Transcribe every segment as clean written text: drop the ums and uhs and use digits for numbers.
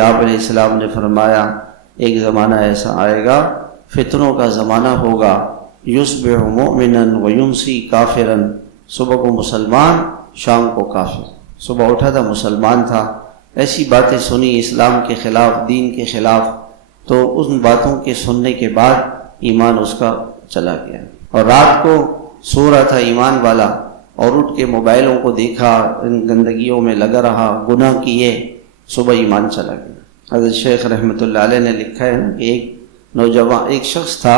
آپ علیہ السلام نے فرمایا ایک زمانہ ایسا آئے گا، فتنوں کا زمانہ ہوگا، یصبح مؤمنا ویمسی کافرا، صبح کو مسلمان شام کو کافر۔ صبح اٹھا تھا مسلمان تھا، ایسی باتیں سنی اسلام کے خلاف، دین کے خلاف، تو ان باتوں کے سننے کے بعد ایمان اس کا چلا گیا، اور رات کو سو رہا تھا ایمان والا اور اٹھ کے موبائلوں کو دیکھا، ان گندگیوں میں لگا رہا، گناہ کیے، صبح ایمان چلا گیا۔ حضرت شیخ رحمۃ اللہ علیہ نے لکھا ہے کہ ایک نوجوان، ایک شخص تھا،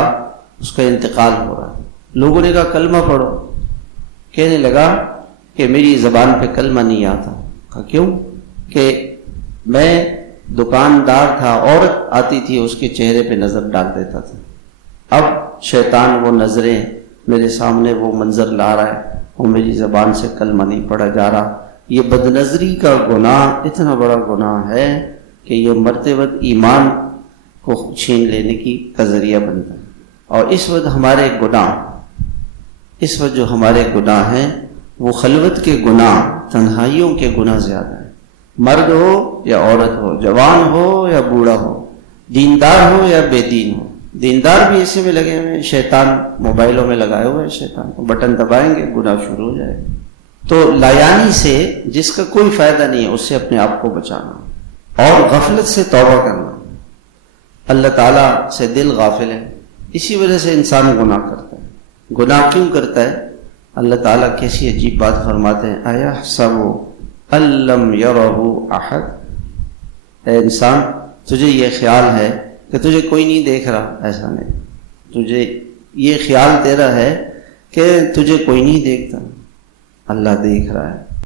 اس کا انتقال ہو رہا، لوگوں نے کہا کلمہ پڑھو، کہنے لگا کہ میری زبان پہ کلمہ نہیں آتا۔ کہا کیوں؟ کہ میں دکاندار تھا، عورت آتی تھی اس کے چہرے پہ نظر ڈال دیتا تھا، اب شیطان وہ نظریں میرے سامنے وہ منظر لا رہا ہے، وہ میری زبان سے کلمہ نہیں پڑھا جا رہا۔ یہ بدنظری کا گناہ اتنا بڑا گناہ ہے کہ یہ مرتے وقت ایمان کو چھین لینے کا ذریعہ بنتا ہے۔ اور اس وقت ہمارے گناہ، اس وقت جو ہمارے گناہ ہیں وہ خلوت کے گناہ، تنہائیوں کے گناہ زیادہ ہیں، مرد ہو یا عورت ہو، جوان ہو یا بوڑھا ہو، دیندار ہو یا بے دین ہو۔ دیندار بھی اسی میں لگے ہوئے ہیں، شیطان موبائلوں میں لگائے ہوئے ہیں، شیطان کو بٹن دبائیں گے گناہ شروع ہو جائے گا۔ تو لایانی سے جس کا کوئی فائدہ نہیں ہے اس سے اپنے آپ کو بچانا، اور غفلت سے توبہ کرنا۔ اللہ تعالیٰ سے دل غافل ہے، اسی وجہ سے انسان گناہ کرتا ہے۔ گناہ کیوں کرتا ہے؟ اللہ تعالیٰ کیسی عجیب بات فرماتے ہیں، اَيَحْسَبُ أَن لَّمْ يَرَهُ أَحَدٌ، اے انسان تجھے یہ خیال ہے کہ تجھے کوئی نہیں دیکھ رہا؟ ایسا نہیں، تجھے یہ خیال تیرا ہے کہ تجھے کوئی نہیں دیکھتا، اللہ دیکھ رہا ہے۔